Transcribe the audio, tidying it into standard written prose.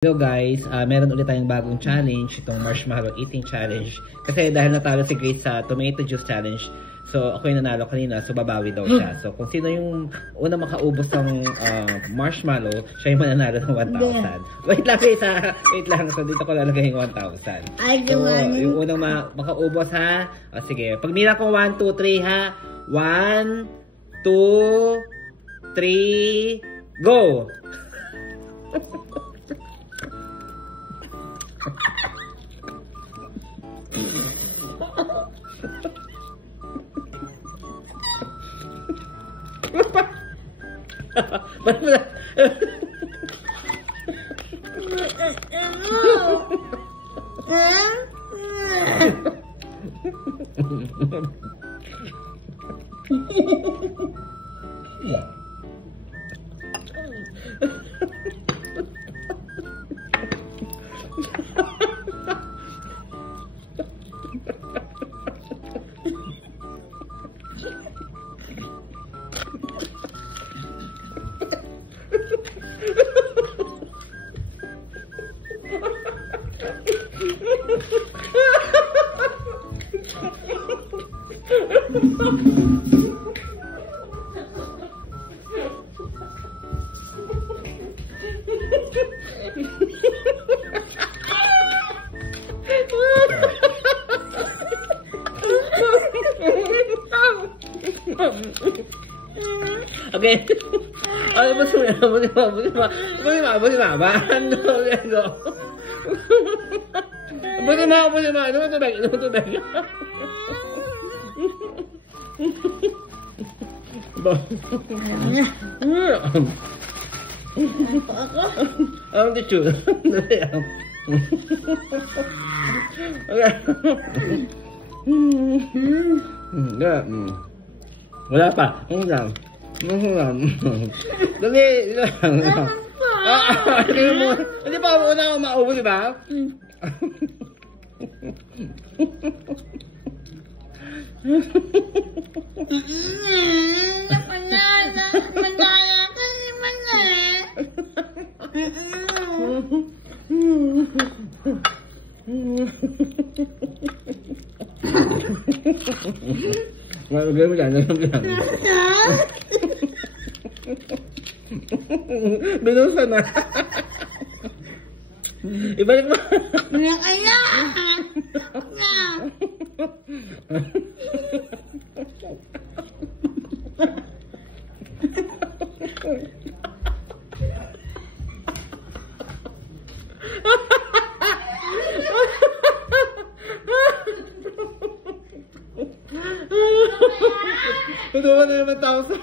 Hello guys, meron ulit tayong bagong challenge, itong marshmallow eating challenge. Kasi dahil natalo si Grace sa tomato juice challenge, so ako yung nanalo kanina, so babawi daw siya. So kung sino yung una makaubos ng marshmallow, siya yung mananalo ng 1,000. Wait lang guys ha, wait lang. So dito ko lalagay yung 1,000. So yung unang makaubos ha. O sige, pag mira ko 1, 2, 3 ha. 1, 2, 3, go! Okay. Ay, busima. Ano tubig? Ang tissue. Wala pa. Dali. Hindi pa una ako maubos, di ba? Lagay mo dyan. Binusa na. Ibalik mo. Ito ba na naman tao sa...